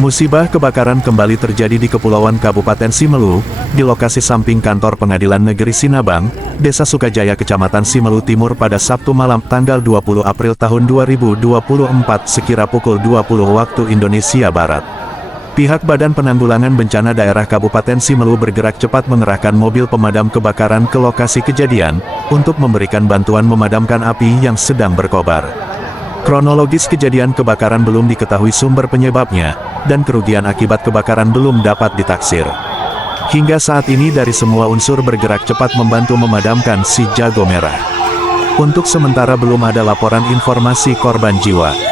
Musibah kebakaran kembali terjadi di Kepulauan Kabupaten Simelu, di lokasi samping kantor Pengadilan Negeri Sinabang, Desa Sukajaya Kecamatan Simelu Timur pada Sabtu malam tanggal 20 April tahun 2024 sekira pukul 20 waktu Indonesia Barat. Pihak Badan Penanggulangan Bencana Daerah Kabupaten Simelu bergerak cepat mengerahkan mobil pemadam kebakaran ke lokasi kejadian, untuk memberikan bantuan memadamkan api yang sedang berkobar. Kronologis kejadian kebakaran belum diketahui sumber penyebabnya, dan kerugian akibat kebakaran belum dapat ditaksir. Hingga saat ini dari semua unsur bergerak cepat membantu memadamkan si jago merah. Untuk sementara belum ada laporan informasi korban jiwa.